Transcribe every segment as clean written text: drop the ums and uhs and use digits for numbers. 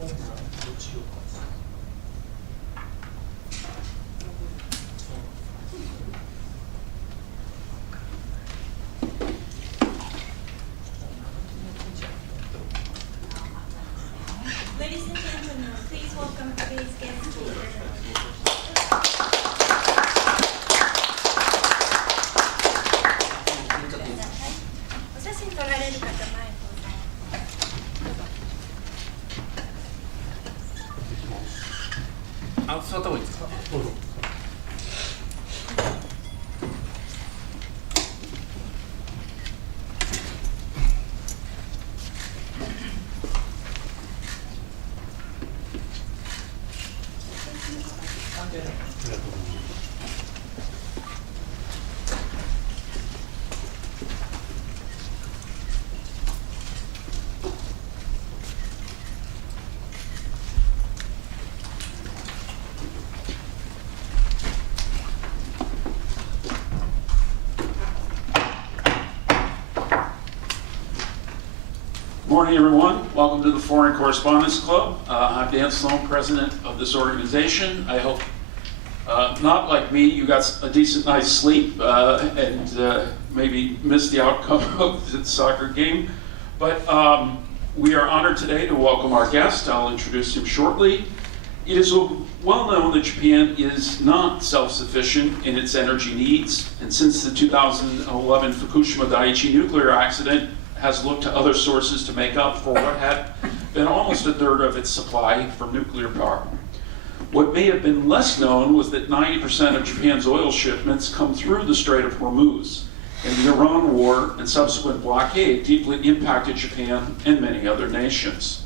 Ladies and gentlemen, please welcome today's guest speaker. お写真撮られる方、前どうぞ。座った方がいいですか？どうぞ。Morning, everyone. Welcome to the Foreign Correspondents Club. I'm Dan Sloan, president of this organization. I hope, not like me, you got a decent night's sleep and maybe missed the outcome of the soccer game. But we are honored today to welcome our guest. I'll introduce him shortly. It is well known that Japan is not self-sufficient in its energy needs, and since the 2011 Fukushima Daiichi nuclear accident, has looked to other sources to make up for what had been almost a third of its supply from nuclear power. What may have been less known was that 90% of Japan's oil shipments come through the Strait of Hormuz, and the Iran war and subsequent blockade deeply impacted Japan and many other nations.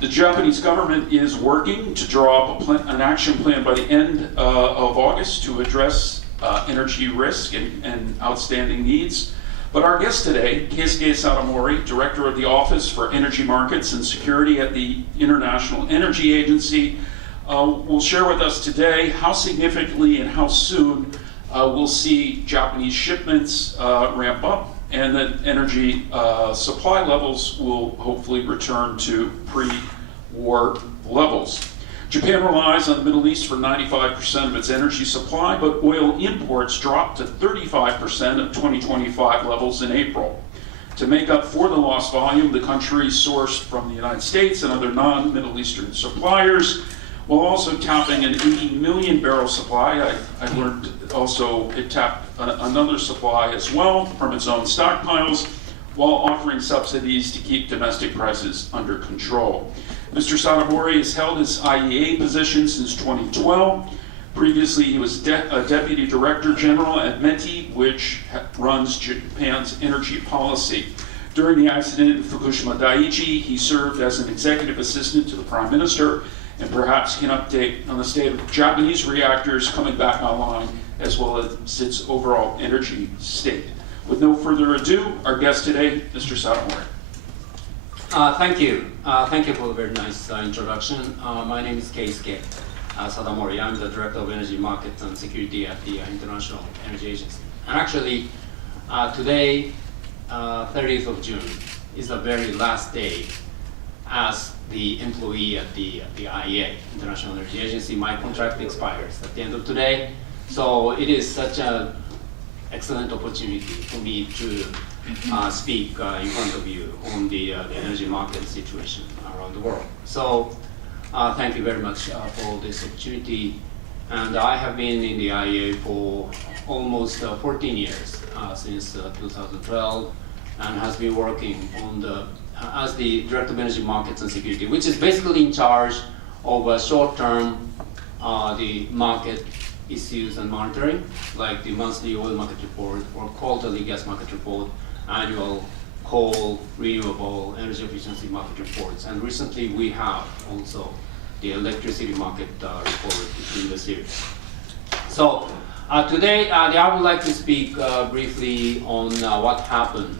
The Japanese government is working to draw up an action plan by the end of August to address energy risk and outstanding needs. But our guest today, Keisuke Sadamori, Director of the Office for Energy Markets and Security at the International Energy Agency, will share with us today how significantly and how soon we'll see Japanese shipments ramp up and that energy supply levels will hopefully return to pre-war levels. Japan relies on the Middle East for 95% of its energy supply, but oil imports dropped to 35% of 2025 levels in April. To make up for the lost volume, the country sourced from the United States and other non-Middle Eastern suppliers, while also tapping an 80 million barrel supply. I learned also it tapped another supply as well from its own stockpiles, while offering subsidies to keep domestic prices under control. Mr. Sadamori has held his IEA position since 2012. Previously, he was a Deputy Director General at METI, which runs Japan's energy policy. During the accident in Fukushima Daiichi, he served as an executive assistant to the Prime Minister, and perhaps can update on the state of Japanese reactors coming back online, as well as its overall energy state. With no further ado, our guest today, Mr. Sadamori. Thank you. Thank you for the very nice introduction. My name is Keisuke Sadamori. I'm the Director of Energy Markets and Security at the International Energy Agency. And actually, today, 30th of June, is the very last day as the employee at the IEA, International Energy Agency. My contract expires at the end of today. So it is such an excellent opportunity for me to speak in front of you on the energy market situation around the world. So thank you very much for this opportunity. And I have been in the IEA for almost 14 years, since 2012, and has been working on as the Director of Energy Markets and Security, which is basically in charge of short-term the market issues and monitoring, like the monthly oil market report or quarterly gas market report, annual coal, renewable, energy efficiency market reports, and recently we have also the electricity market report in the series. So today I would like to speak briefly on what happened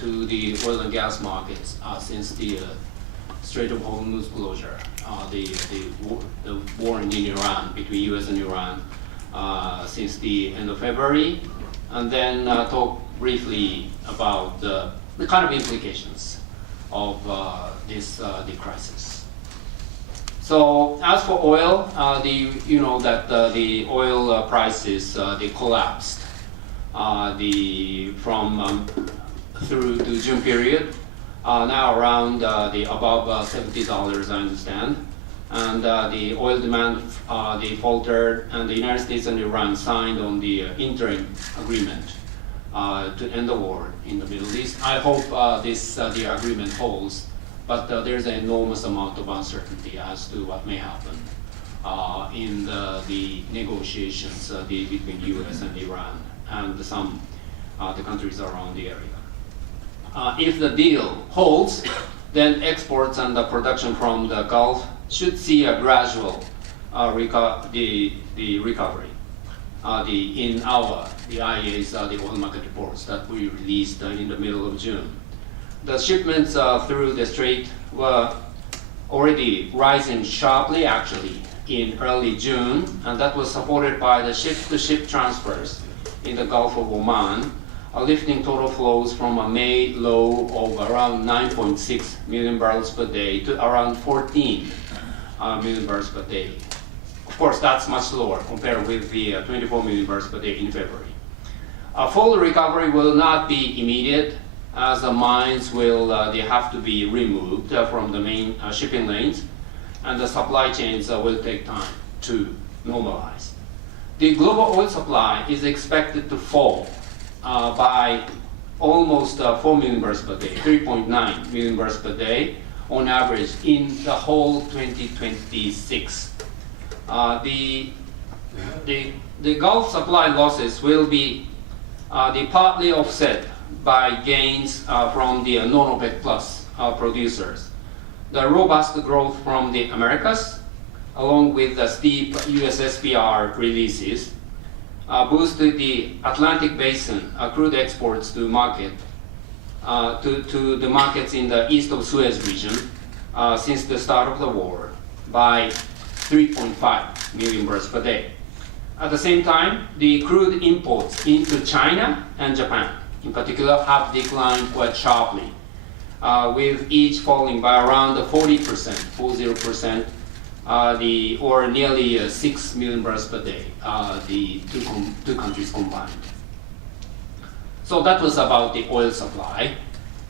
to the oil and gas markets since the Strait of Hormuz closure, the war in Iran, between U.S. and Iran, since the end of February, and then talk briefly about the kind of implications of the crisis. So as for oil, you know that the oil prices they collapsed through the June period. Now around the above $70, I understand, and the oil demand they faltered, and the United States and Iran signed on the interim agreement to end the war in the Middle East. I hope the agreement holds. But there's an enormous amount of uncertainty as to what may happen in the negotiations between U.S. and Iran and some the countries around the area. If the deal holds, then exports and the production from the Gulf should see a gradual recovery. In the IEA's the oil market reports that we released in the middle of June. The shipments through the strait were already rising sharply, actually, in early June, and that was supported by the ship-to-ship transfers in the Gulf of Oman, lifting total flows from a May low of around 9.6 million barrels per day to around 14 million barrels per day. Of course, that's much lower compared with the 24 million barrels per day in February. A full recovery will not be immediate, as the mines will they have to be removed from the main shipping lanes, and the supply chains will take time to normalize. The global oil supply is expected to fall by almost 4 million barrels per day, 3.9 million barrels per day on average in the whole 2026. The Gulf supply losses will be partly offset by gains from the non-OPEC plus producers. The robust growth from the Americas, along with the steep U.S. SPR releases, boosted the Atlantic Basin crude exports to the markets in the east of Suez region since the start of the war by 3.5 million barrels per day. At the same time, the crude imports into China and Japan in particular have declined quite sharply, with each falling by around 40%, or nearly 6 million barrels per day, the two countries combined. So that was about the oil supply.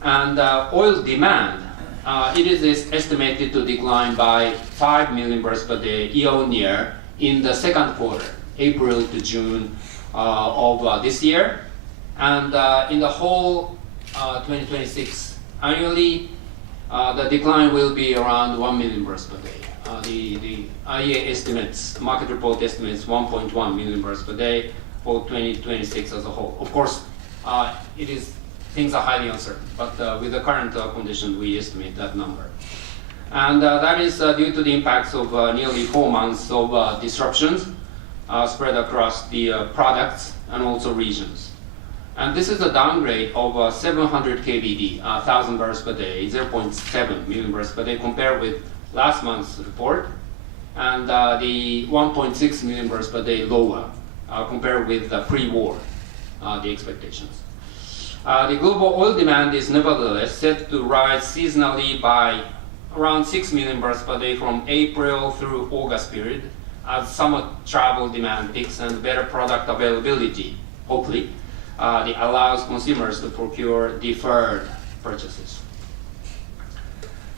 And oil demand, it is estimated to decline by 5 million barrels per day year-on-year in the second quarter, April to June of this year. And in the whole 2026 annually, the decline will be around 1 million barrels per day. The IEA estimates, market report estimates 1.1 million barrels per day for 2026 as a whole. Of course, things are highly uncertain, but with the current condition, we estimate that number. And that is due to the impacts of nearly 4 months of disruptions spread across the products and also regions. And this is a downgrade of 700 kbd, 1,000 barrels per day, 0.7 million barrels per day, compared with last month's report, and the 1.6 million barrels per day lower compared with the pre-war, the expectations. The global oil demand is nevertheless set to rise seasonally by around 6 million barrels per day from April through August period, as summer travel demand picks and better product availability, hopefully, allows consumers to procure deferred purchases.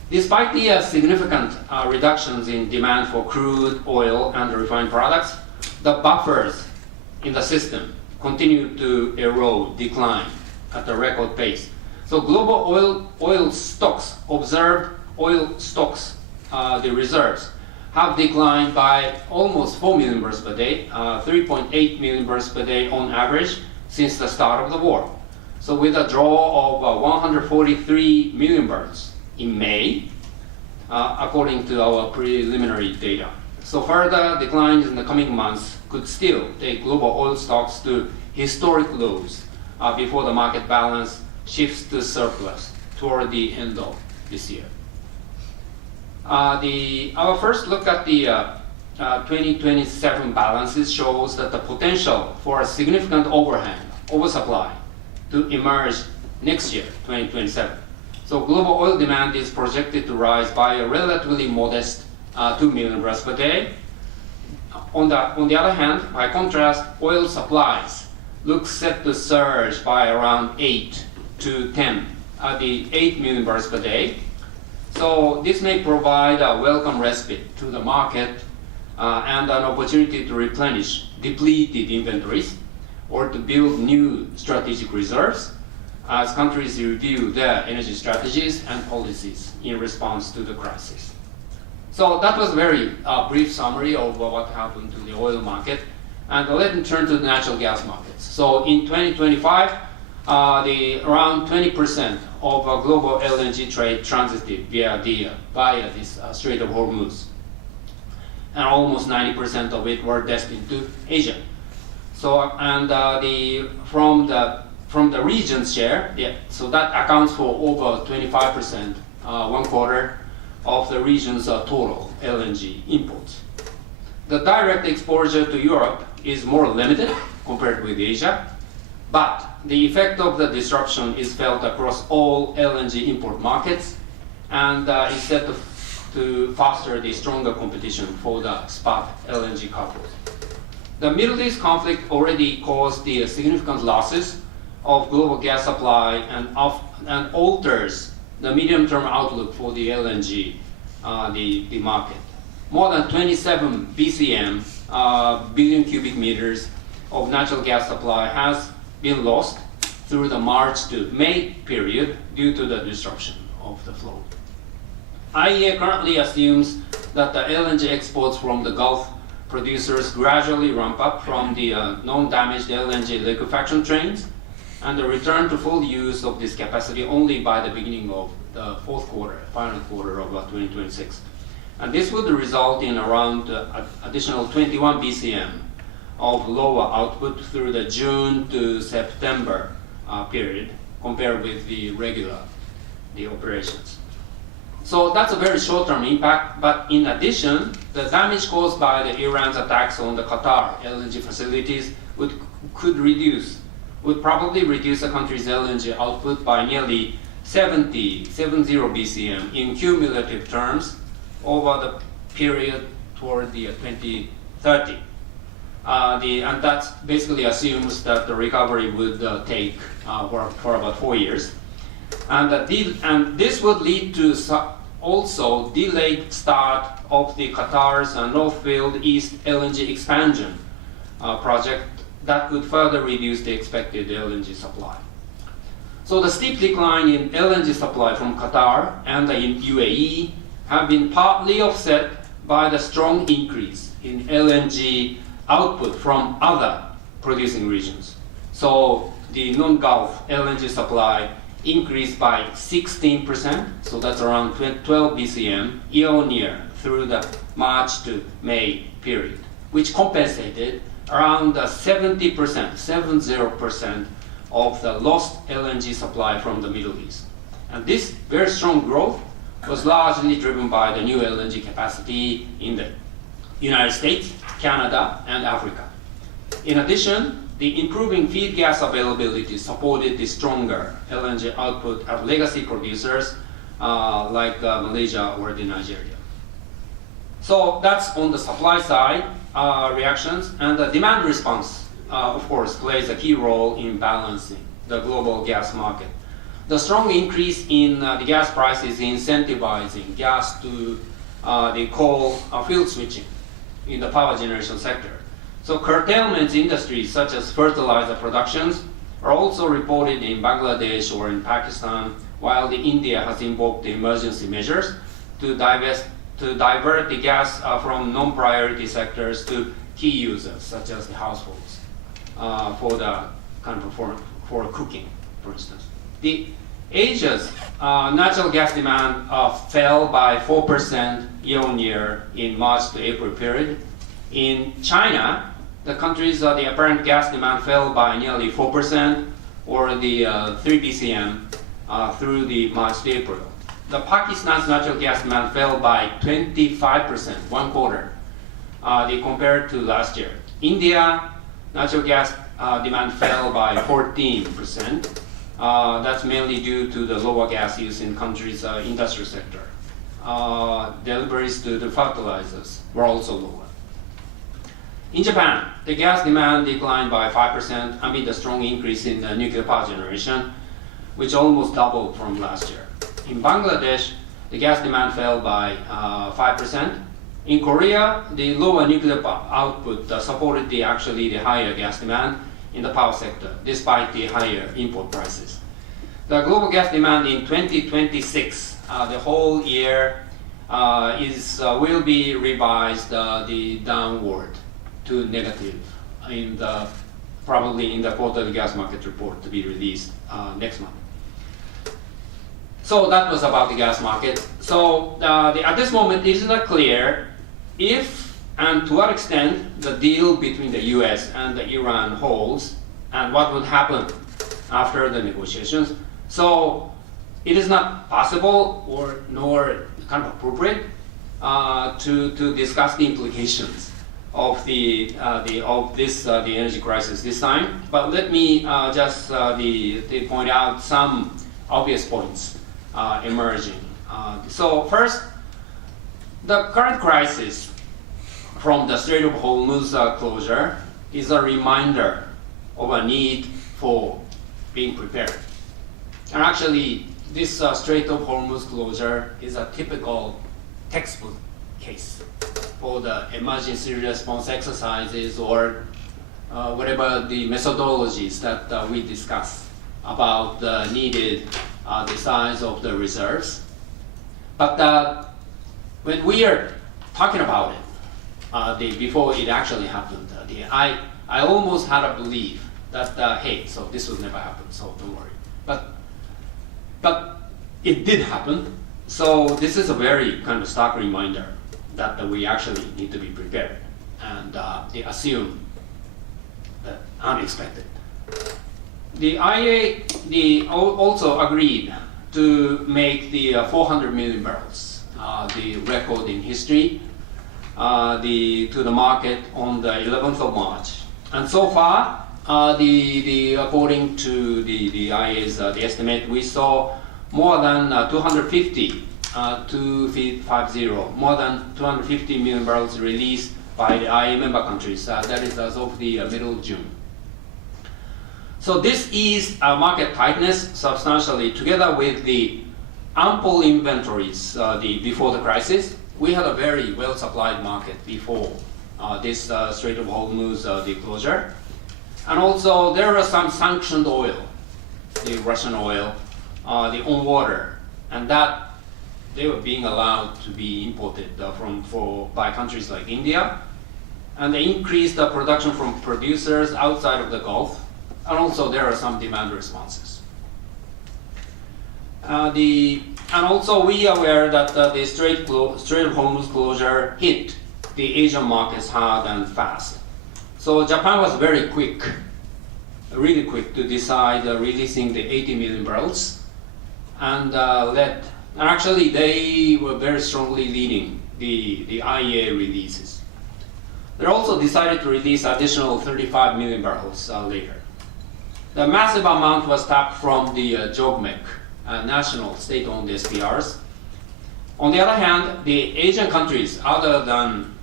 Despite the significant reductions in demand for crude oil and refined products, the buffers in the system continue to decline at a record pace. So global oil stocks, observed oil stocks, the reserves, have declined by almost 4 million barrels per day, 3.8 million barrels per day on average since the start of the war. So with a draw of 143 million barrels in May, according to our preliminary data. So further declines in the coming months could still take global oil stocks to historic lows before the market balance shifts to surplus toward the end of this year. Our first look at the 2027 balances shows that the potential for a significant oversupply to emerge next year, 2027. So global oil demand is projected to rise by a relatively modest 2 million barrels per day. On the other hand, by contrast, oil supplies look set to surge by around 8 to 10, the 8 million barrels per day. So this may provide a welcome respite to the market and an opportunity to replenish depleted inventories or to build new strategic reserves as countries review their energy strategies and policies in response to the crisis. So that was a very brief summary of what happened to the oil market. And let me turn to the natural gas markets. So in 2025, around 20% of global LNG trade transited via this Strait of Hormuz. And almost 90% of it were destined to Asia. So, and from the region's share, so that accounts for over 25%, 1/4 of the region's total LNG imports. The direct exposure to Europe is more limited compared with Asia, but the effect of the disruption is felt across all LNG import markets and is set to foster the stronger competition for the spot LNG cargoes. The Middle East conflict already caused the significant losses of global gas supply and alters the medium-term outlook for the LNG, the market. More than 27 BCM, billion cubic meters of natural gas supply has been lost through the March to May period due to the disruption of the flow. IEA currently assumes that the LNG exports from the Gulf producers gradually ramp up from the non-damaged LNG liquefaction trains and the return to full use of this capacity only by the beginning of the final quarter of 2026. And this would result in around additional 21 BCM of lower output through the June to September period compared with the regular operations. So that's a very short-term impact, but in addition, the damage caused by the Iran's attacks on the Qatar LNG facilities would probably reduce the country's LNG output by nearly 70 BCM in cumulative terms over the period toward the 2030. And that basically assumes that the recovery would take for about 4 years. And this would lead to also delayed start of the Qatar's North Field East LNG expansion project that could further reduce the expected LNG supply. So the steep decline in LNG supply from Qatar and the UAE have been partly offset by the strong increase in LNG output from other producing regions. So the non-Gulf LNG supply increased by 16%, so that's around 12 BCM year-on-year through the March to May period, which compensated around 70% of the lost LNG supply from the Middle East. And this very strong growth was largely driven by the new LNG capacity in the United States, Canada, and Africa. In addition, the improving feed gas availability supported the stronger LNG output at legacy producers like Malaysia or Nigeria. So that's on the supply side reactions, and the demand response, of course, plays a key role in balancing the global gas market. The strong increase in the gas prices is incentivizing gas to the coal field switching in the power generation sector. So curtailment industries such as fertilizer productions are also reported in Bangladesh or in Pakistan, while India has invoked the emergency measures to divert the gas from non-priority sectors to key users such as the households for cooking, for instance. The Asia's natural gas demand fell by 4% year-on-year in March to April period. In China, the country's the apparent gas demand fell by nearly 4%, or the 3 BCM through the March to April. The Pakistan's natural gas demand fell by 25%, 1/4, compared to last year. India natural gas demand fell by 14%. That's mainly due to the lower gas use in country's industrial sector. deliveries to the fertilizers were also lower. In Japan, the gas demand declined by 5% amid a strong increase in nuclear power generation, which almost doubled from last year. In Bangladesh, the gas demand fell by 5%. In Korea, the lower nuclear output supported the higher gas demand in the power sector, despite the higher import prices. The global gas demand in 2026, the whole year, will be revised downward to negative probably in the quarterly gas market report to be released next month. So that was about the gas market. So at this moment, it is not clear if and to what extent the deal between the U.S. and Iran holds and what would happen after the negotiations. So it is not possible nor kind of appropriate to discuss the implications of the energy crisis this time. But let me just point out some obvious points emerging. So first, the current crisis from the Strait of Hormuz closure is a reminder of a need for being prepared. And actually, this Strait of Hormuz closure is a typical textbook case for the emergency response exercises or whatever the methodologies that we discuss about the needed the size of the reserves. But when we are talking about it, before it actually happened, I almost had a belief that hey, so this will never happen, so don't worry. But it did happen. So this is a very kind of stark reminder that we actually need to be prepared and assume the unexpected. The IEA also agreed to make the 400 million barrels, the record in history, to the market on the 11th of March. And so far, according to the IEA's the estimate, we saw more than 250 more than 250 million barrels released by the IEA member countries. That is as of the middle of June. So this eased market tightness substantially, together with the ample inventories before the crisis. We had a very well-supplied market before this Strait of Hormuz closure. And also there was some sanctioned oil, the Russian oil, on water, and that they were being allowed to be imported by countries like India, and they increased the production from producers outside of the Gulf, and also there are some demand responses. And also we are aware that the Strait of Hormuz closure hit the Asian markets hard and fast. So Japan was very quick, really quick to decide releasing the 80 million barrels, and actually they were very strongly leading the IEA releases. They also decided to release additional 35 million barrels later. The massive amount was tapped from the JOGMEC, national state-owned SPRs. On the other hand, the Asian countries, other than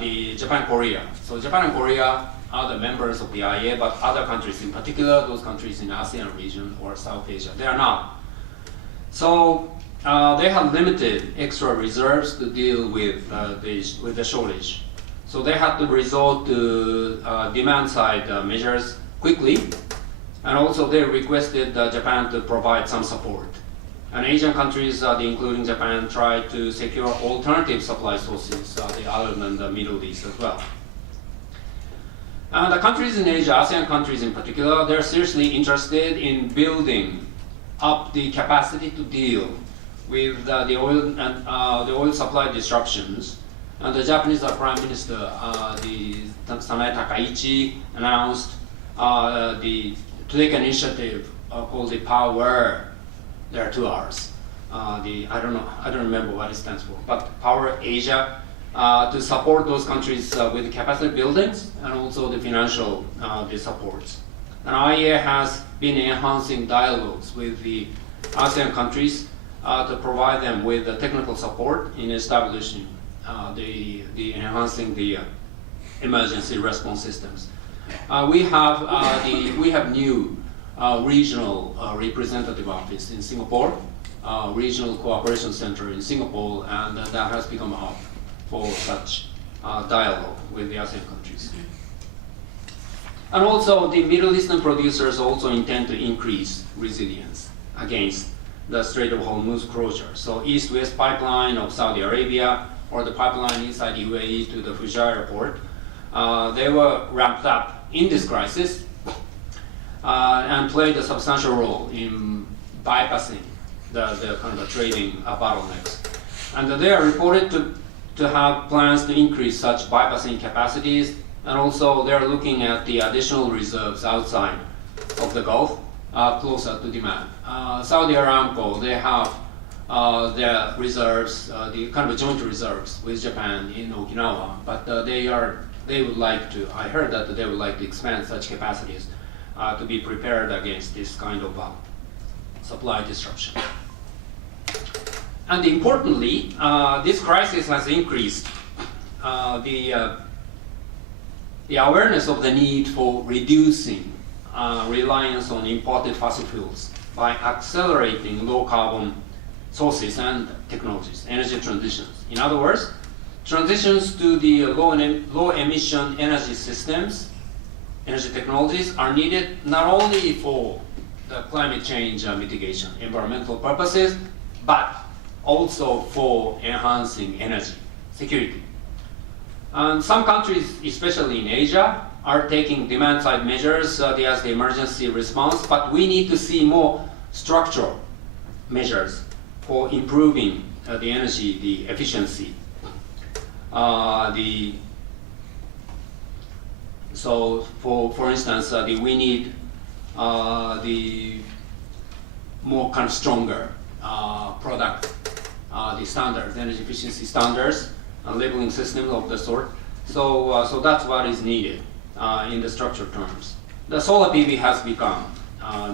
the Japan, Korea. So Japan and Korea are the members of the IEA, but other countries, in particular, those countries in ASEAN region or South Asia, they are not. So they have limited extra reserves to deal with the shortage. So they had to resort to demand-side measures quickly, and also they requested Japan to provide some support. And Asian countries, including Japan, tried to secure alternative supply sources other than the Middle East as well. And the countries in Asia, ASEAN countries in particular, they're seriously interested in building up the capacity to deal with the oil supply disruptions. And the Japanese Prime Minister, Sanae Takaichi, announced to take an initiative called the Power. There are 2 R's. I don't remember what it stands for, but Power Asia, to support those countries with capacity buildings and also the financial the supports. And IEA has been enhancing dialogues with the ASEAN countries to provide them with the technical support in establishing the enhancing the emergency response systems. We have new regional representative office in Singapore, regional cooperation center in Singapore, and that has become a hub for such dialogue with the ASEAN countries. And also, the Middle Eastern producers also intend to increase resilience against the Strait of Hormuz closure. So East-West pipeline of Saudi Arabia, or the pipeline inside UAE to the Fujairah airport, they were ramped up in this crisis and played a substantial role in bypassing the kind of trading bottlenecks. And they are reported to have plans to increase such bypassing capacities, and also they're looking at the additional reserves outside of the Gulf, closer to demand. Saudi Aramco, they have their reserves, the kind of joint reserves with Japan in Okinawa, but they would like to, I heard that they would like to expand such capacities to be prepared against this kind of supply disruption. And importantly, this crisis has increased the awareness of the need for reducing reliance on imported fossil fuels by accelerating low carbon sources and technologies, energy transitions. In other words, transitions to the low emission energy systems, energy technologies are needed not only for the climate change mitigation, environmental purposes, but also for enhancing energy security. And some countries, especially in Asia, are taking demand-side measures as the emergency response, but we need to see more structural measures for improving the energy, the efficiency. So, for instance, we need the more kind of stronger product, the standards, energy efficiency standards, labeling system of the sort. So that's what is needed in the structured terms. The solar PV has become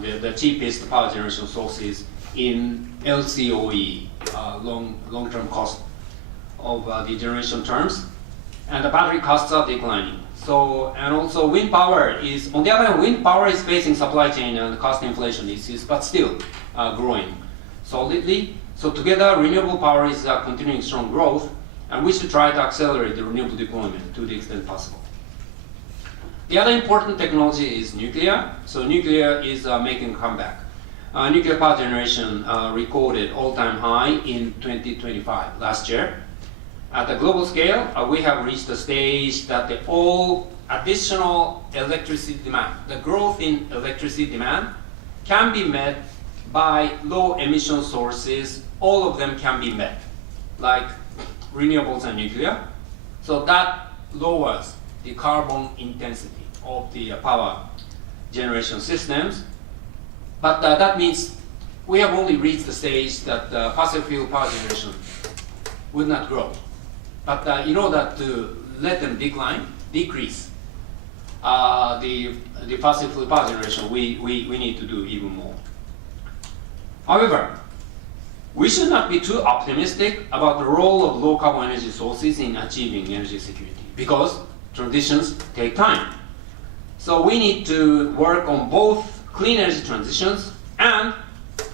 the cheapest power generation sources in LCOE, long-term cost of the generation terms, and the battery costs are declining. So, and also wind power is, on the other hand, wind power is facing supply chain and cost inflation issues, but still growing solidly. So together, renewable power is continuing strong growth, and we should try to accelerate the renewable deployment to the extent possible. The other important technology is nuclear. So nuclear is making a comeback. Nuclear power generation recorded all-time high in 2025, last year. At the global scale, we have reached a stage that the all additional electricity demand, the growth in electricity demand, can be met by low emission sources. All of them can be met, like renewables and nuclear. So that lowers the carbon intensity of the power generation systems. But that means we have only reached the stage that fossil fuel power generation would not grow. But in order to let them decrease the fossil fuel power generation, we need to do even more. However, we should not be too optimistic about the role of low carbon energy sources in achieving energy security, because transitions take time. So we need to work on both clean energy transitions and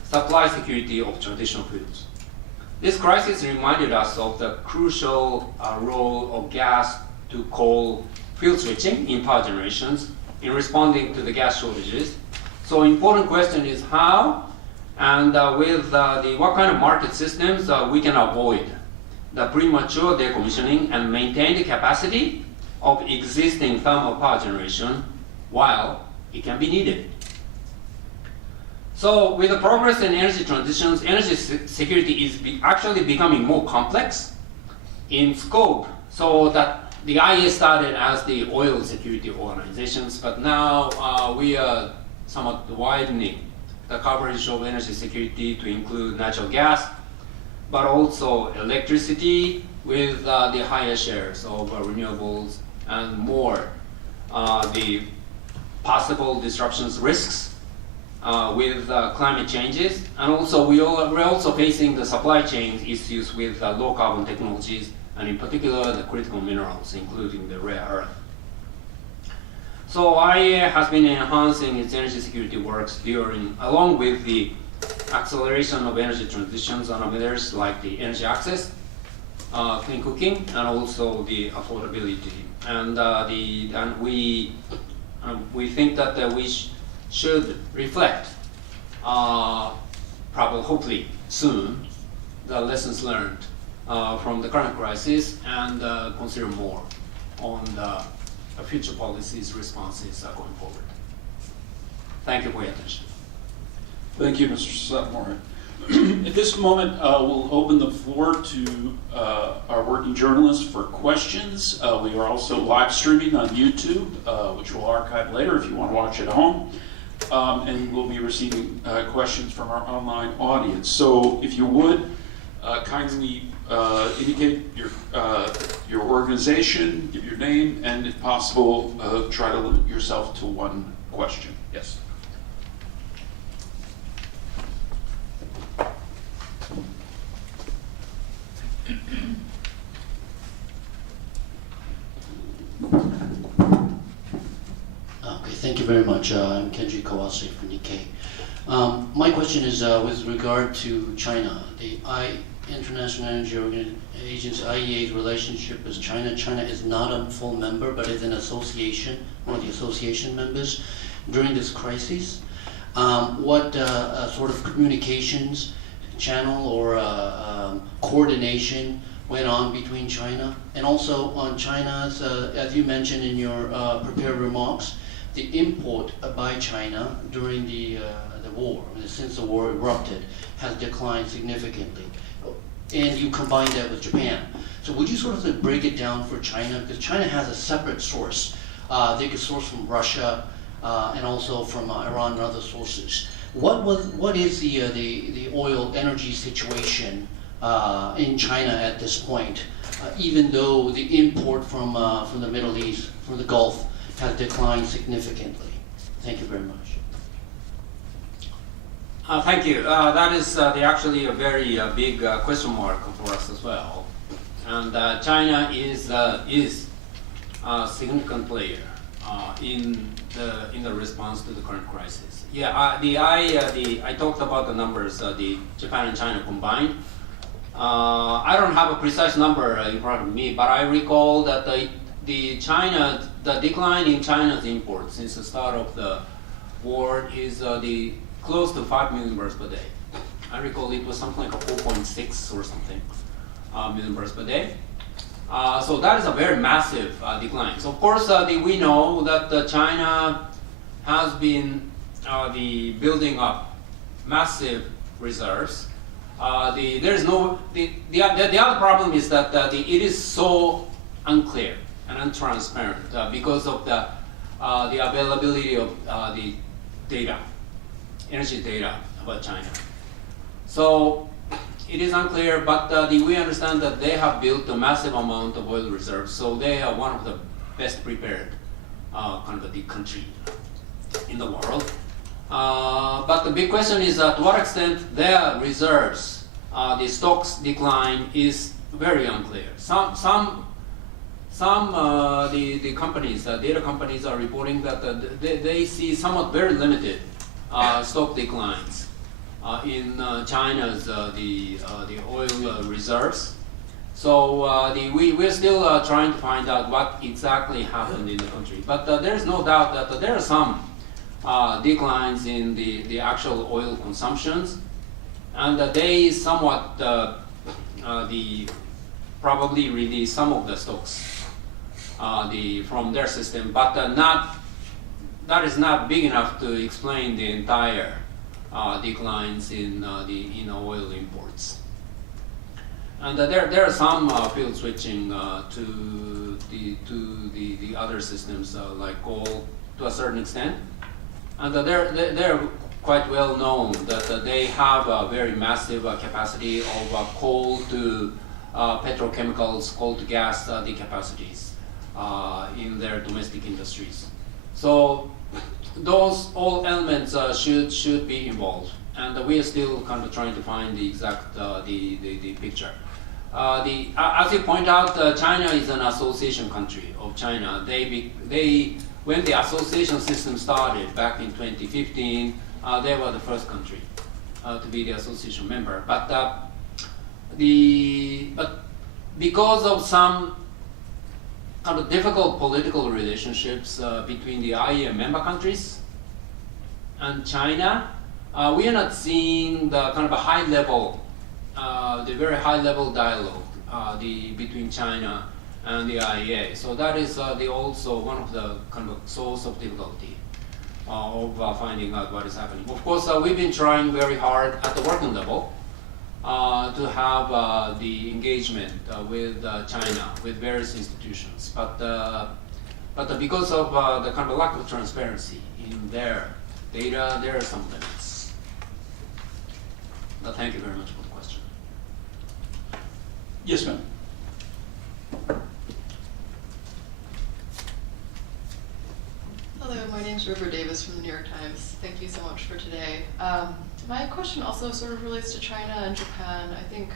supply security of traditional fuels. This crisis reminded us of the crucial role of gas to coal fuel switching in power generations in responding to the gas shortages. So important question is how and with what kind of market systems we can avoid the premature decommissioning and maintain the capacity of existing thermal power generation while it can be needed. So with the progress in energy transitions, energy security is actually becoming more complex in scope, so that the IEA started as the oil security organizations, but now we are somewhat widening the coverage of energy security to include natural gas, but also electricity with the higher shares of renewables and more the possible disruptions risks with climate changes, and also we're also facing the supply chain issues with low carbon technologies, and in particular the critical minerals, including the rare earth. So IEA has been enhancing its energy security works along with the acceleration of energy transitions on measures like the energy access, clean cooking, and also the affordability. And we think that we should reflect, hopefully soon, the lessons learned from the current crisis and consider more on the future policies responses going forward. Thank you for your attention. Thank you, Mr. Sadamori. At this moment, we'll open the floor to our working journalists for questions. We are also live streaming on YouTube, which we'll archive later if you want to watch at home. And we'll be receiving questions from our online audience. So if you would, kindly indicate your organization, give your name, and if possible, try to limit yourself to one question. Yes. Okay, thank you very much. I'm Kenji Kawase from Nikkei. My question is with regard to China. The International Energy Agency, IEA's relationship with China. China is not a full member, but is an association, one of the association members during this crisis. What sort of communications channel or coordination went on between China? And also on China's, as you mentioned in your prepared remarks, the import by China during the war, since the war erupted, has declined significantly. And you combine that with Japan. So would you sort of break it down for China? Because China has a separate source. They could source from Russia and also from Iran and other sources. What is the oil energy situation in China at this point, even though the import from the Middle East, from the Gulf, has declined significantly? Thank you very much. Thank you. That is actually a very big question mark for us as well. And China is a significant player in the response to the current crisis. Yeah, I talked about the numbers, the Japan and China combined. I don't have a precise number in front of me, but I recall that the decline in China's imports since the start of the war is close to 5 million barrels per day. I recall it was something like a 4.6 or something million barrels per day. So that is a very massive decline. So of course we know that China has been building up massive reserves. The other problem is that it is so unclear and untransparent because of the availability of the data, energy data about China. So it is unclear, but we understand that they have built a massive amount of oil reserves, so they are one of the best prepared kind of the country in the world. But the big question is to what extent their reserves, the stocks decline is very unclear. Some the companies, data companies are reporting that they see somewhat very limited stock declines in China's the oil reserves. So we're still trying to find out what exactly happened in the country. But there's no doubt that there are some declines in the actual oil consumptions, and they somewhat probably release some of the stocks from their system, but that is not big enough to explain the entire declines in oil imports. And there are some field switching to the other systems like coal to a certain extent, and they're quite well known that they have a very massive capacity of coal to petrochemicals, coal to gas the capacities in their domestic industries. So those all elements should be involved, and we are still kind of trying to find the exact the picture. As you point out, China is an association country of China. When the association system started back in 2015, they were the first country to be the association member. But because of some kind of difficult political relationships between the IEA member countries and China, we are not seeing the kind of a high level, the very high level dialogue between China and the IEA. So that is also one of the kind of source of difficulty of finding out what is happening. Of course, we've been trying very hard at the working level to have the engagement with China, with various institutions. But because of the kind of lack of transparency in their data, there are some limits. But thank you very much for the question. Yes, ma'am. Hello, my name is River Davis from the New York Times. Thank you so much for today. My question also sort of relates to China and Japan. I think,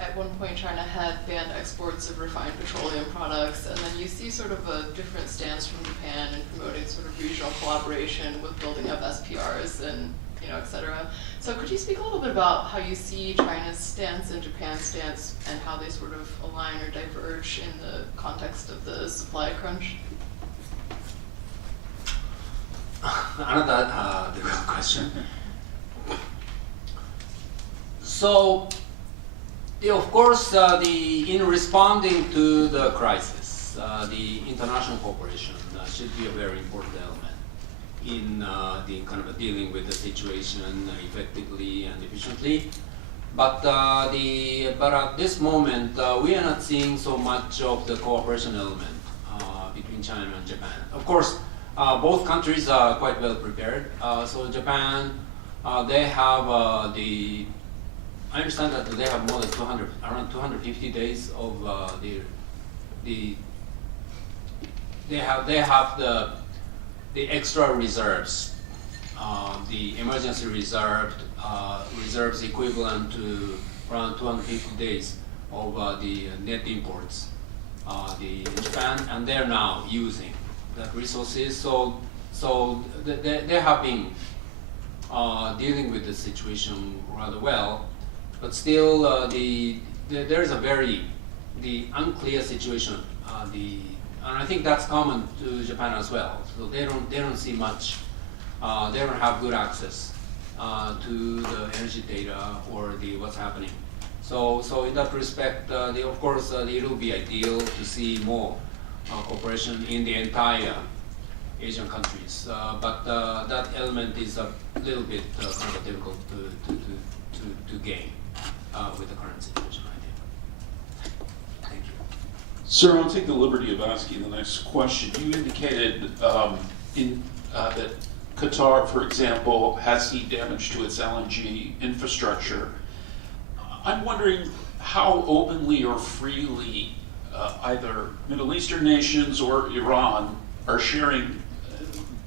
at one point China had banned exports of refined petroleum products, and then you see sort of a different stance from Japan in promoting sort of regional collaboration with building up SPRs and, et cetera. So could you speak a little bit about how you see China's stance and Japan's stance and how they sort of align or diverge in the context of the supply crunch? Another difficult question. So, of course, in responding to the crisis, the international cooperation should be a very important element in the kind of dealing with the situation effectively and efficiently. But at this moment, we are not seeing so much of the cooperation element between China and Japan. Of course, both countries are quite well prepared. So Japan, they have I understand that they have more than around 250 days of they have the extra reserves, the emergency reserves equivalent to around 250 days of the net imports in Japan, and they're now using that resources. So they have been dealing with the situation rather well, but still there is a very unclear situation. And I think that's common to Japan as well. So they don't see much. They don't have good access to the energy data or what's happening. So in that respect, of course, it will be ideal to see more cooperation in the entire Asian countries, but that element is a little bit kind of difficult to gain with the current situation, I think. Thank you. Sir, I'll take the liberty of asking the next question. You indicated that Qatar, for example, has seen damage to its LNG infrastructure. I'm wondering how openly or freely either Middle Eastern nations or Iran are sharing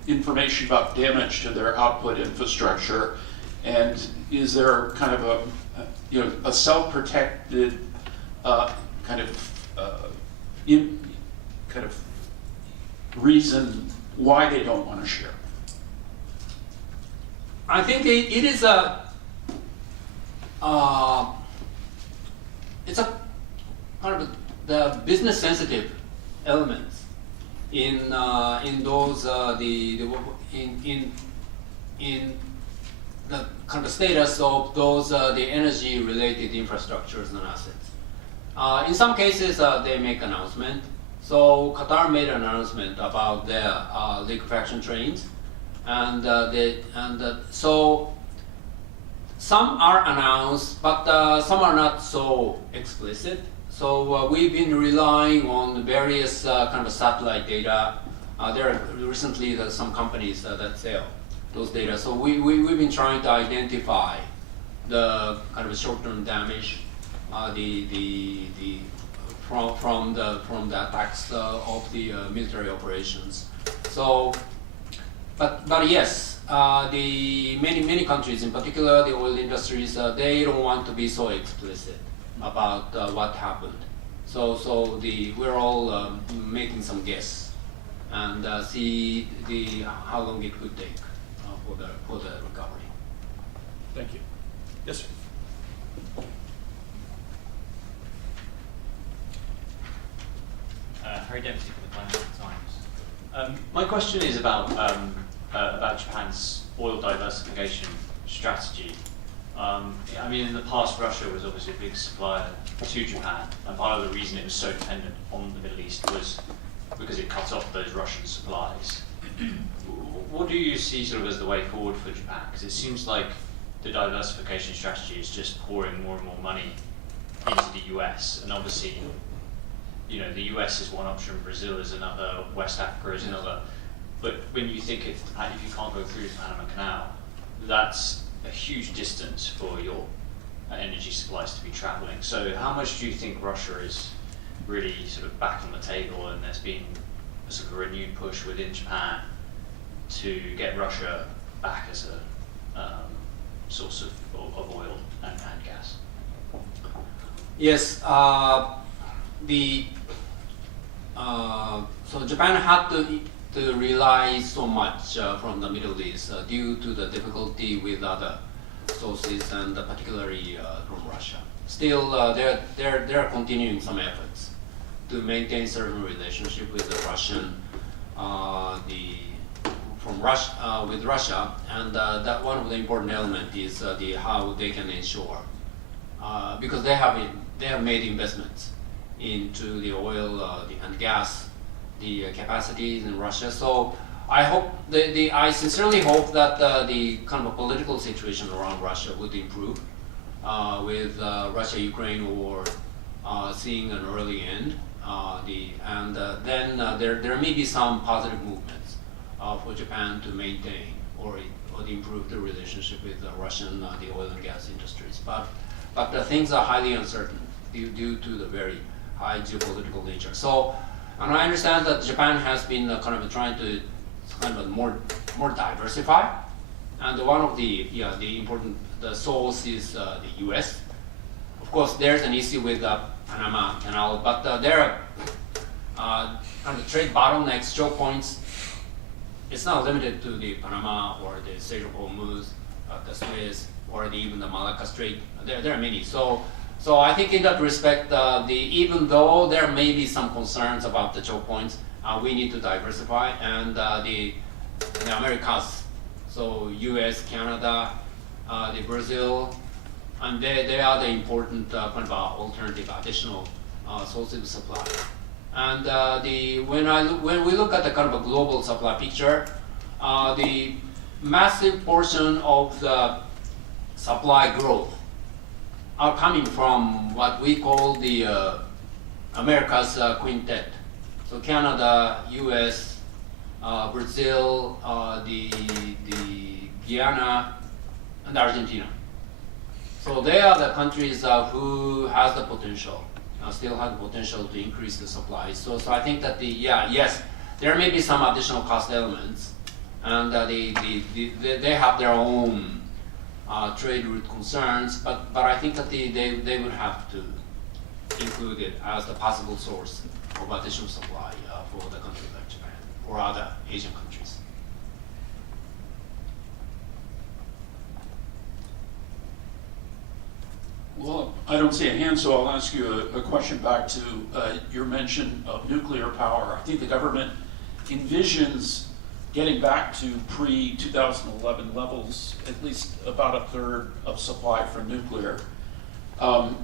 information about damage to their output infrastructure, and is there kind of a self-protected kind of reason why they don't want to share? I think it is it's a kind of the business sensitive elements in those in the kind of status of those the energy related infrastructures and assets. In some cases they make announcement. So Qatar made an announcement about their liquefaction trains, and so some are announced, but some are not so explicit. So we've been relying on various kind of satellite data. There are recently some companies that sell those data. So we've been trying to identify the kind of short-term damage, from the attacks of the military operations. So, but yes, the many countries, in particular the oil industries, they don't want to be so explicit about what happened. So we're all making some guess and see how long it could take for the recovery. Thank you. Yes, sir. Harry Dempsey from the Financial Times. My question is about Japan's oil diversification strategy. I mean, in the past, Russia was obviously a big supplier to Japan, and part of the reason it was so dependent on the Middle East was because it cut off those Russian supplies. What do you see sort of as the way forward for Japan? Because it seems like the diversification strategy is just pouring more and more money into the US, and obviously, you know, the US is one option, Brazil is another, West Africa is another. But when you think if you can't go through the Panama Canal, that's a huge distance for your energy supplies to be traveling. So how much do you think Russia is really sort of back on the table, and there's been a sort of renewed push within Japan to get Russia back as a source of oil and gas? Yes, so Japan had to rely so much from the Middle East due to the difficulty with other sources, and particularly from Russia. Still, they're continuing some efforts to maintain certain relationship with the Russian, with Russia, and that one of the important elements is how they can ensure, because they have made investments into the oil and gas, the capacities in Russia. So I hope I sincerely hope that the kind of a political situation around Russia would improve with Russia-Ukraine war seeing an early end, then there may be some positive movements for Japan to maintain or improve the relationship with the Russian the oil and gas industries. But the things are highly uncertain due to the very high geopolitical nature. So, and I understand that Japan has been kind of trying to kind of more diversify, and one of the important source is the U.S. Of course, there's an issue with the Panama Canal, but there are kind of trade bottlenecks, choke points. It's not limited to the Panama or the Strait of Hormuz, the Suez, or even the Malacca Strait. There are many. So I think in that respect, even though there may be some concerns about the choke points, we need to diversify, and the Americas, so U.S., Canada, the Brazil, and they are the important kind of alternative additional sources of supply. And when we look at the kind of a global supply picture, the massive portion of the supply growth are coming from what we call the America's quintet. So Canada, U.S., Brazil, the Guyana, and Argentina. So they are the countries who has the potential, still have the potential to increase the supply. So I think that yes, there may be some additional cost elements, and they have their own trade route concerns, but I think that they would have to include it as the possible source of additional supply for the country like Japan or other Asian countries. Well, I don't see a hand, so I'll ask you a question back to your mention of nuclear power. I think the government envisions getting back to pre-2011 levels, at least about a third of supply from nuclear.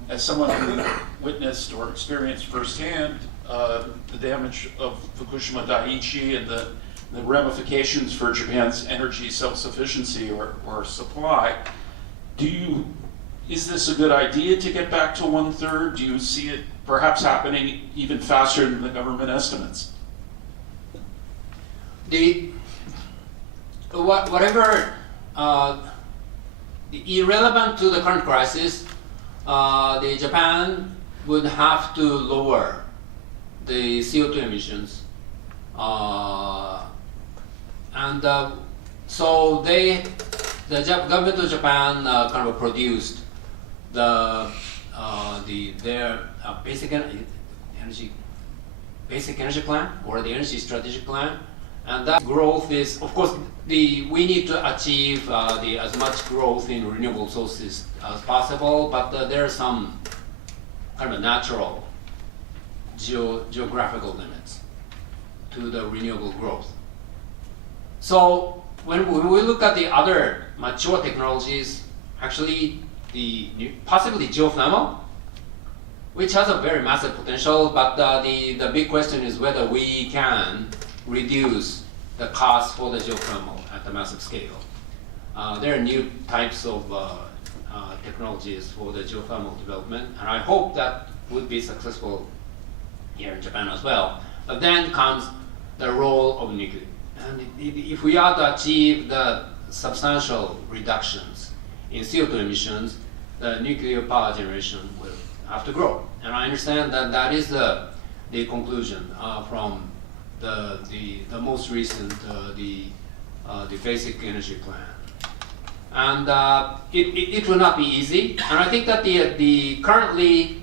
As someone who witnessed or experienced firsthand the damage of Fukushima Daiichi and the ramifications for Japan's energy self-sufficiency or supply, is this a good idea to get back to 1/3? Do you see it perhaps happening even faster than the government estimates? Whatever irrelevant to the current crisis, the Japan would have to lower the CO2 emissions, and So the government of Japan kind of produced their basic energy plan, or the energy strategic plan, and that growth is, of course, we need to achieve as much growth in renewable sources as possible, but there are some kind of natural geographical limits to the renewable growth. So when we look at the other mature technologies, actually possibly geothermal, which has a very massive potential, but the big question is whether we can reduce the cost for the geothermal at the massive scale. There are new types of technologies for the geothermal development, and I hope that would be successful here in Japan as well. But then comes the role of nuclear. And if we are to achieve the substantial reductions in CO2 emissions, the nuclear power generation will have to grow. And I understand that that is the conclusion from the most recent the basic energy plan. And it will not be easy. And I think that currently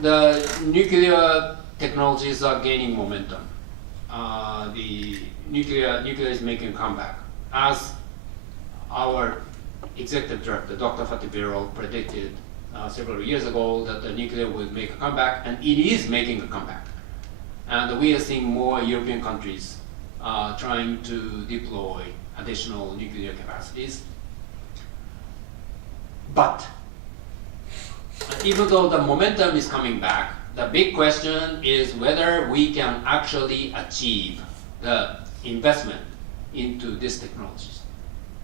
the nuclear technologies are gaining momentum. The nuclear is making a comeback, as our executive director, Dr. Fatih Birol, predicted several years ago that the nuclear would make a comeback, and it is making a comeback. And we are seeing more European countries trying to deploy additional nuclear capacities. But even though the momentum is coming back, the big question is whether we can actually achieve the investment into these technologies,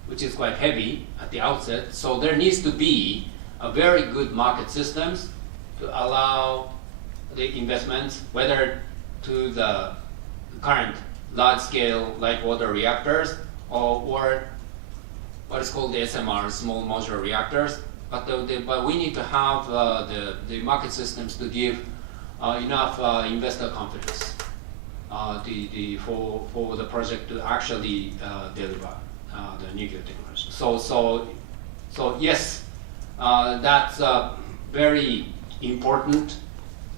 which is quite heavy at the outset. So there needs to be a very good market systems to allow the investments, whether to the current large-scale light water reactors or what is called the SMR, small modular reactors. But we need to have the market systems to give enough investor confidence for the project to actually deliver the nuclear technology. So yes, that's a very important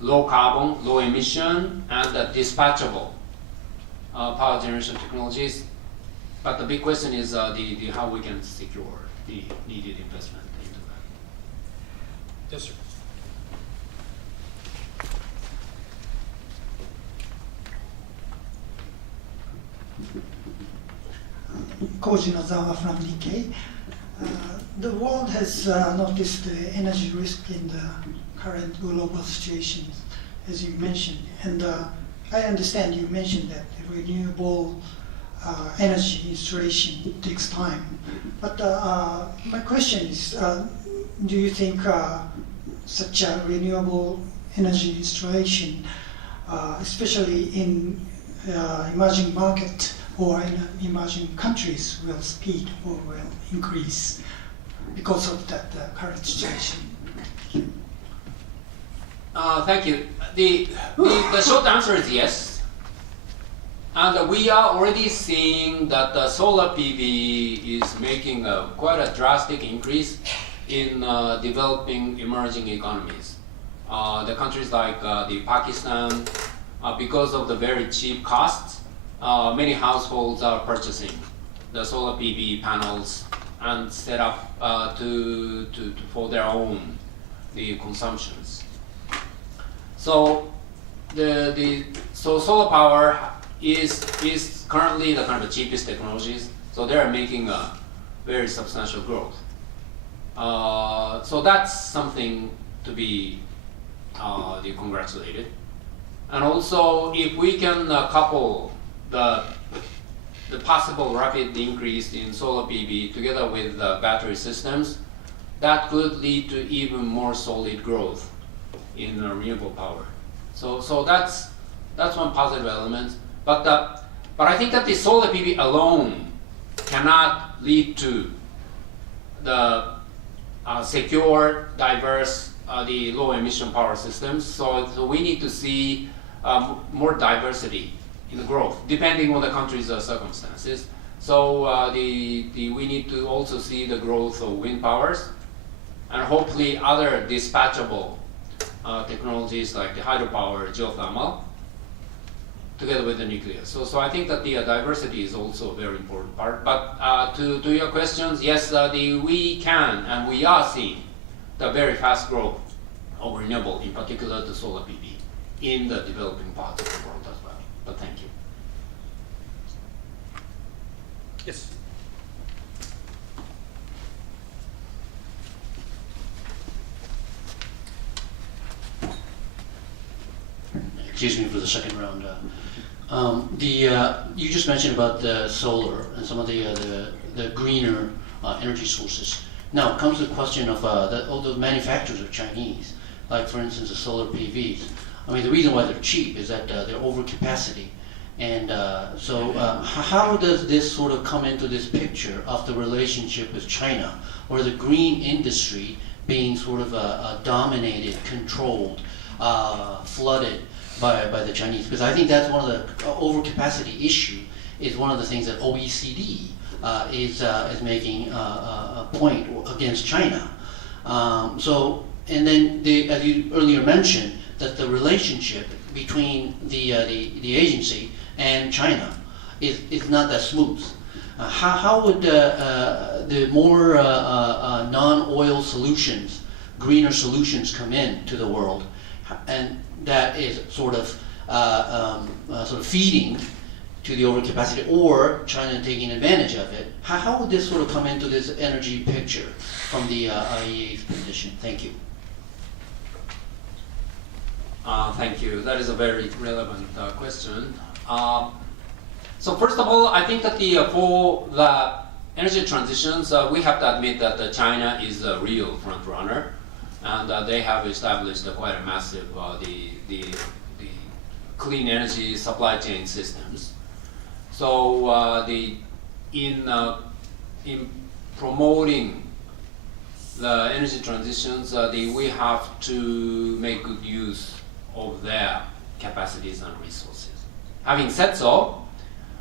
low carbon, low emission, and dispatchable power generation technologies. But the big question is how we can secure the needed investment into that. Yes, sir. Koji Nozawa from Nikkei. The world has noticed the energy risk in the current global situation, as you mentioned. And I understand you mentioned that the renewable energy installation takes time. But my question is, do you think such a renewable energy installation, especially in emerging market or in emerging countries, will speed or will increase because of that current situation? Thank you. The short answer is yes. And we are already seeing that the solar PV is making quite a drastic increase in developing emerging economies. The countries like the Pakistan, because of the very cheap costs, many households are purchasing the solar PV panels and set up for their own consumptions. So so solar power is currently the kind of cheapest technologies. So they are making a very substantial growth. So that's something to be congratulated. And also, if we can couple the possible rapid increase in solar PV together with the battery systems, that could lead to even more solid growth in renewable power. So that's one positive element. But I think that the solar PV alone cannot lead to the secure, diverse, the low emission power systems. So we need to see more diversity in the growth, depending on the country's circumstances. So we need to also see the growth of wind powers, and hopefully other dispatchable technologies like the hydropower, geothermal, together with the nuclear. So I think that the diversity is also a very important part. But to your questions, yes, we can and we are seeing the very fast growth of renewable, in particular the solar PV, in the developing parts of the world as well. But thank you. Yes. Excuse me for the second round. You just mentioned about the solar and some of the greener energy sources. Now comes the question of all the manufacturers are Chinese, like for instance the solar PVs. I mean the reason why they're cheap is that they're overcapacity, and how does this sort of come into this picture of the relationship with China, or the green industry being sort of dominated, controlled, flooded by the Chinese? Because I think that's one of the overcapacity issue is one of the things that OECD is making a point against China. And then as you earlier mentioned, that the relationship between the agency and China is not that smooth. How would the more non-oil solutions, greener solutions come in to the world, and that is sort of feeding to the overcapacity, or China taking advantage of it? How would this sort of come into this energy picture from the IEA's position? Thank you. Thank you. That is a very relevant question. So first of all, I think that for the energy transitions, we have to admit that China is a real front runner, and they have established quite a massive the clean energy supply chain systems. So in promoting the energy transitions, we have to make good use of their capacities and resources. Having said so,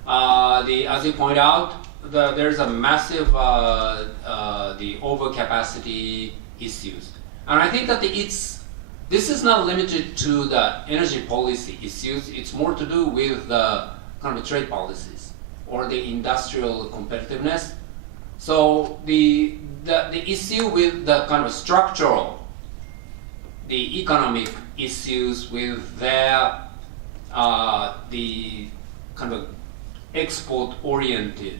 as you point out, there's a massive the overcapacity issues, and I think that this is not limited to the energy policy issues. It's more to do with the kind of trade policies or the industrial competitiveness. So the issue with the kind of structural, the economic issues with their the kind of export-oriented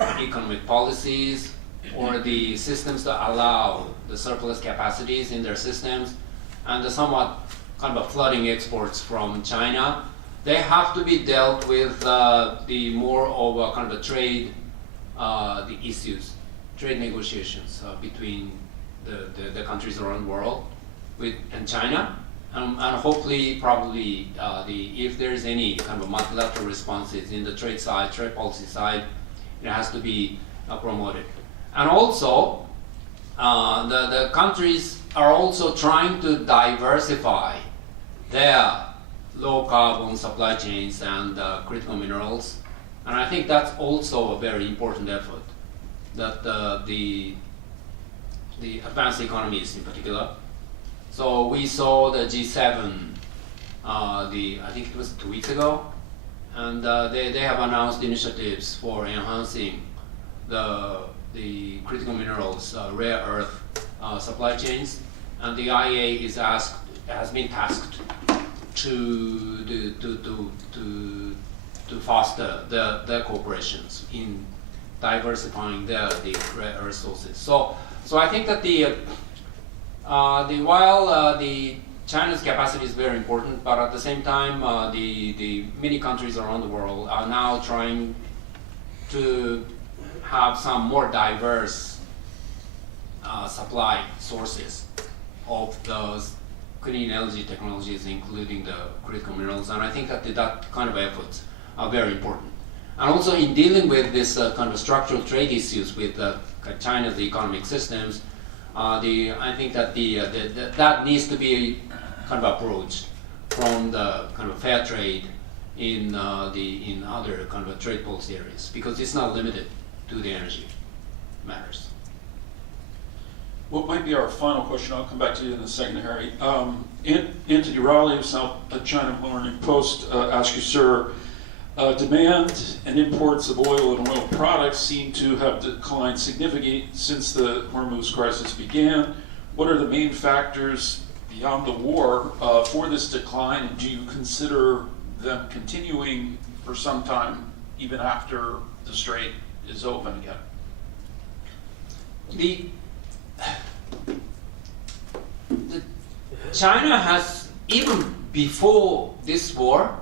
economic policies, or the systems that allow the surplus capacities in their systems, and the somewhat kind of flooding exports from China, they have to be dealt with the more of a kind of a trade the issues, trade negotiations between the countries around the world and China, and hopefully, probably, if there is any kind of multilateral responses in the trade side, trade policy side, it has to be promoted. And also, the countries are also trying to diversify their low carbon supply chains and critical minerals, and I think that's also a very important effort that the advanced economies in particular. So we saw the G7, I think it was 2 weeks ago, and they have announced initiatives for enhancing the critical minerals, rare earth supply chains, and the IEA has been tasked to foster their corporations in diversifying the rare earth sources. So I think that while the China's capacity is very important, but at the same time, the many countries around the world are now trying to have some more diverse supply sources of those clean energy technologies, including the critical minerals, and I think that that kind of efforts are very important. And also in dealing with this kind of structural trade issues with China's economic systems, I think that that needs to be kind of approached from the kind of fair trade in other kind of trade policy areas, because it's not limited to the energy matters. What might be our final question? I'll come back to you in a second, Harry. Anthony Raleigh of South China Morning Post asks you, sir, demand and imports of oil and oil products seem to have declined significantly since the Hormuz crisis began. What are the main factors beyond the war for this decline, and do you consider them continuing for some time, even after the strait is open again? China has, even before this war,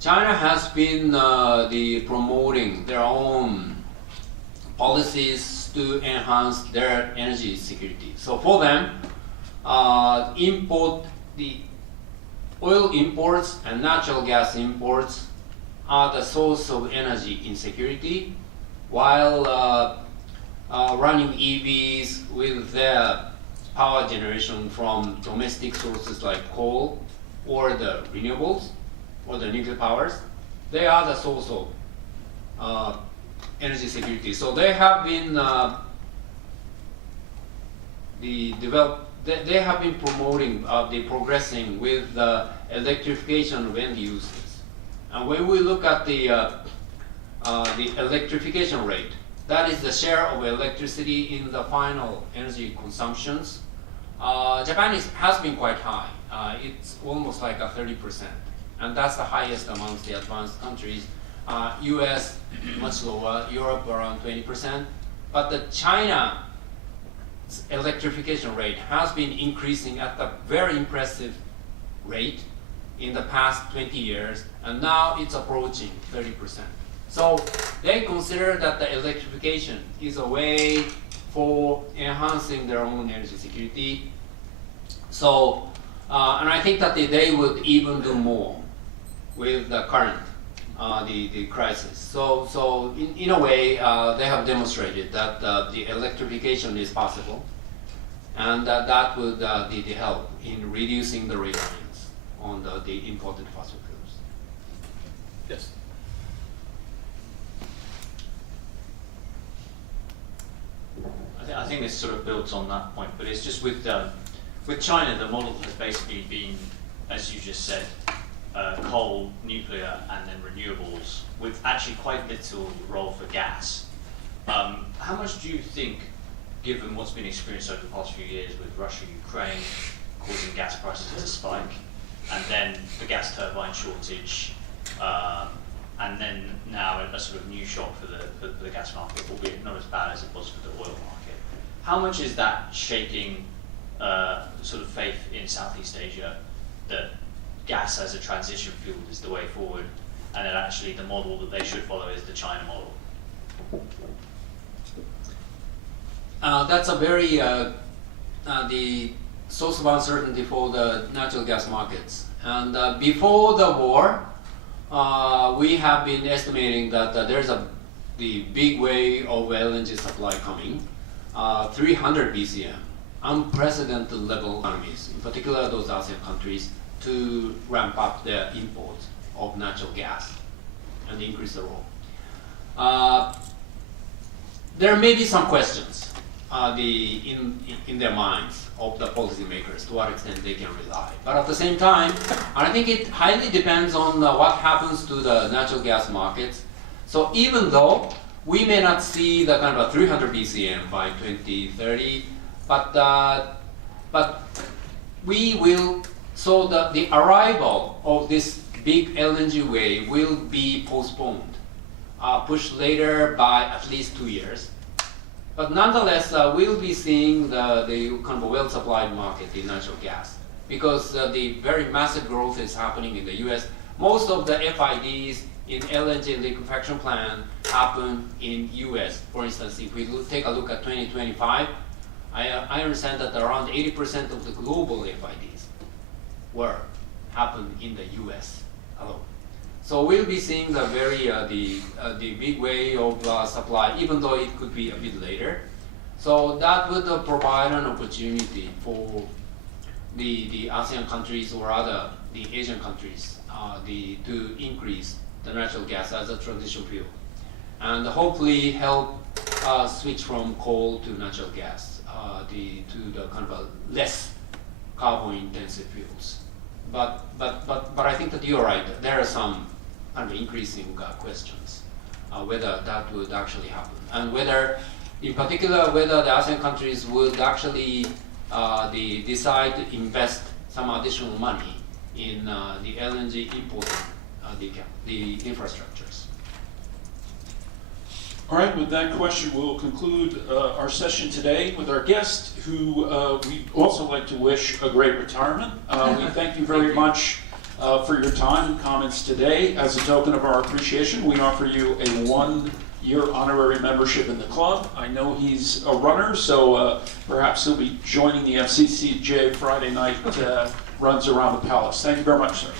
China has been promoting their own policies to enhance their energy security. So for them, the oil imports and natural gas imports are the source of energy insecurity, while running EVs with their power generation from domestic sources like coal or the renewables or the nuclear powers, they are the source of energy security. So they have been they have been promoting the progressing with the electrification of end users. And when we look at the electrification rate, that is the share of electricity in the final energy consumptions, Japan has been quite high. It's almost like a 30%. And that's the highest amongst the advanced countries. U.S. much lower, Europe around 20%. But the China electrification rate has been increasing at a very impressive rate in the past 20 years, and now it's approaching 30%. So they consider that the electrification is a way for enhancing their own energy security. So, and I think that they would even do more with the current the crisis. So in a way, they have demonstrated that the electrification is possible, and that would help in reducing the reliance on the imported fossil fuels. Yes. I think this sort of builds on that point, but it's just with China, the model has basically been, as you just said, coal, nuclear, and then renewables, with actually quite little role for gas. How much do you think, given what's been experienced over the past few years with Russia, Ukraine, causing gas prices to spike, and then the gas turbine shortage, and then now a sort of new shock for the gas market, albeit not as bad as it was for the oil market. How much is that shaking sort of faith in Southeast Asia that gas as a transition fuel is the way forward, and that actually the model that they should follow is the China model? That's a very the source of uncertainty for the natural gas markets. And before the war, we have been estimating that there's the big wave of LNG supply coming, 300 BCM, unprecedented level economies, in particular those ASEAN countries, to ramp up their imports of natural gas and increase the role. There may be some questions in their minds of the policymakers, to what extent they can rely. But at the same time, I think it highly depends on what happens to the natural gas markets. So even though we may not see the kind of a 300 BCM by 2030, but we will, so the arrival of this big LNG wave will be postponed, pushed later by at least 2 years. But nonetheless, we'll be seeing the kind of a well-supplied market in natural gas, because the very massive growth is happening in the U.S. Most of the FIDs in LNG liquefaction plant happen in U.S. For instance, if we take a look at 2025, I understand that around 80% of the global FIDs happened in the U.S. alone. So we'll be seeing the very the big wave of supply, even though it could be a bit later. So that would provide an opportunity for the ASEAN countries or other the Asian countries to increase the natural gas as a transition fuel, and hopefully help switch from coal to natural gas to the kind of a less carbon-intensive fuels. But I think that you're right. There are some kind of increasing questions whether that would actually happen, and whether, in particular, whether the ASEAN countries would actually decide to invest some additional money in the LNG importing the infrastructures. All right, with that question, we'll conclude our session today with our guest, who we also like to wish a great retirement. We thank you very much for your time and comments today. As a token of our appreciation, we offer you a 1-year honorary membership in the club. I know he's a runner, so perhaps he'll be joining the FCCJ Friday night runs around the palace. Thank you very much, sir.